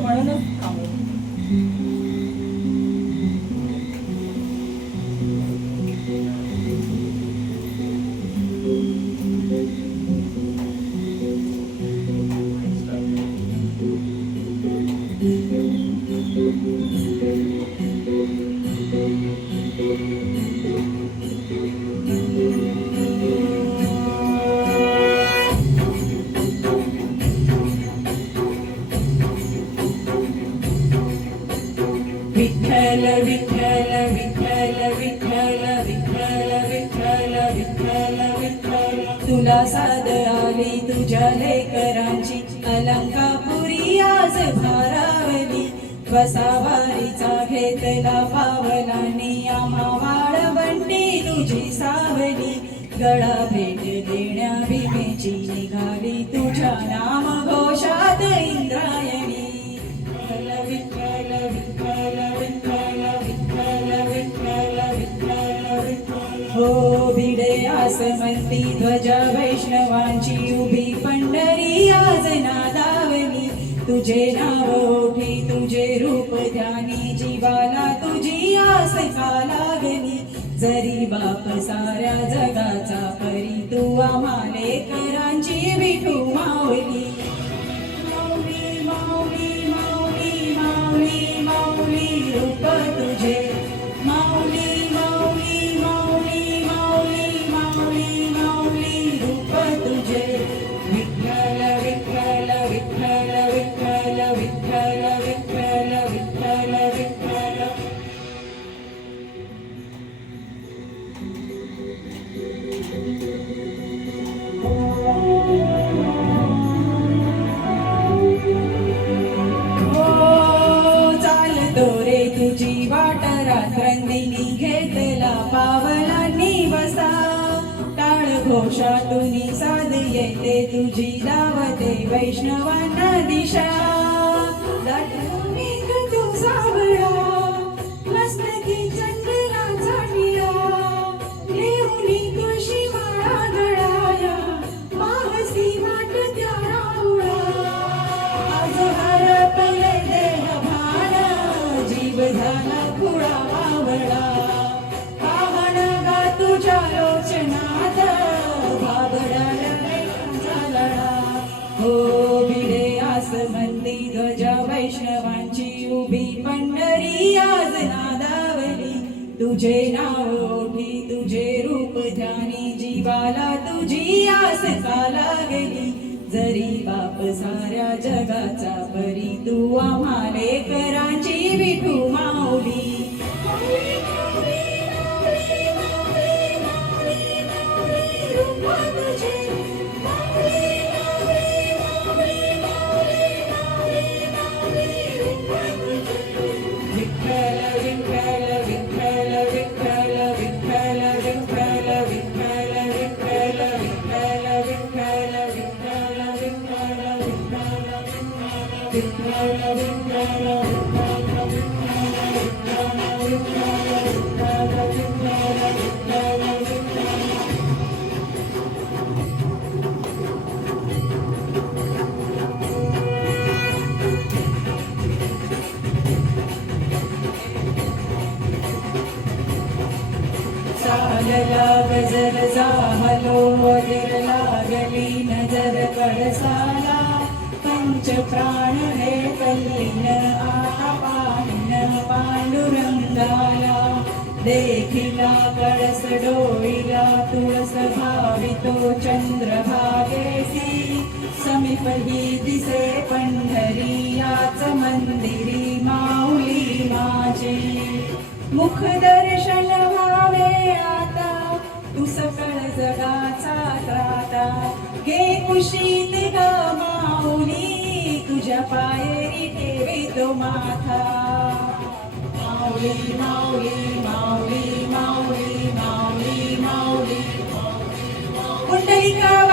म्हणूनच थांबलो. विठ्ठल विठ्ठल विठ्ठल विठ्ठल विठ्ठल विठ्ठल विठ्ठल विठ्ठल तुला साद आली तुझ्या लेकरांची अलंकापुरी आज भारावली वसावारीचा घेतला पावलांनी आम्हा वाळवंटी तुझी सावली गळा भेट देण्या भीमेची निघाली तुझ्या नाम घोषात इंद्रायणी विठ्ठल विठ्ठल विठ्ठल विठ्ठल विठ्ठल विठ्ठल विठ्ठल हो भिडे आसमंती ध्वजा वैष्णवांची उभी पंढरी आज नादावली तुझे नाव ओठी तुझे रूप ध्यानी जीवाला तुझी आस का लागली जरी बाप साऱ्या जगाचा परी तू आम्हा लेकरांची विठू माऊली माऊली माऊली माऊली माऊली माऊली रूप तुझे माऊली माऊली माऊली माऊली माऊली माऊली रूप तुझे विठ्ठल विठ्ठल विठ्ठल विठ्ठल विठ्ठल विठ्ठल विठ्ठल विठ्ठल तुझी वाट रात्रंदिनी घेतला पावलांनी बसा टाळ घोषातून साध येते तुझी लावते वैष्णवांना दिशा दाटून मेघ तू सावळा मस्तकी चंद्राचा टिळा लेऊनी तुळशी माळा गळाया मावसी वाट त्या राहुळा आज हरपले देह झाला खुळा बावळा पाहण गा तुझ्या लोचनात बाबडाला झाला हो भिडे आसमंती ध्वजा वैष्णवांची उभी पंढरी आज नादावली तुझे नाव ओठी तुझे रूप ध्यानी जीवाला तुझी आस का लागली जरी बाप साऱ्या जगाचा परी तू आम्हा लेकरांची विठू माऊली विठ्ठल विठ्ठल विठ्ठल विठ्ठल विठ्ठल विठ्ठल विठ्ठल विठ्ठल विठ्ठल विठ्ठल विठ्ठल सालला गजर जाहलो वजर लागली नजर कडसाला पंच प्राण हे कल्लीन आता पाहिन पांडुरंगाला देखिला कळस डोईला तुळस भावितो चंद्रभागेसी समीप ही दिसे पंढरी याच मंदिरी माऊली माझे मुख दर्शन व्हावे आता तू सकळ जगाचा त्राता घे कुशीत ग माऊली तुझ्या पायरी ठेवितो माथा माऊली माऊली माऊली माऊली माऊली माऊली कुंडलिका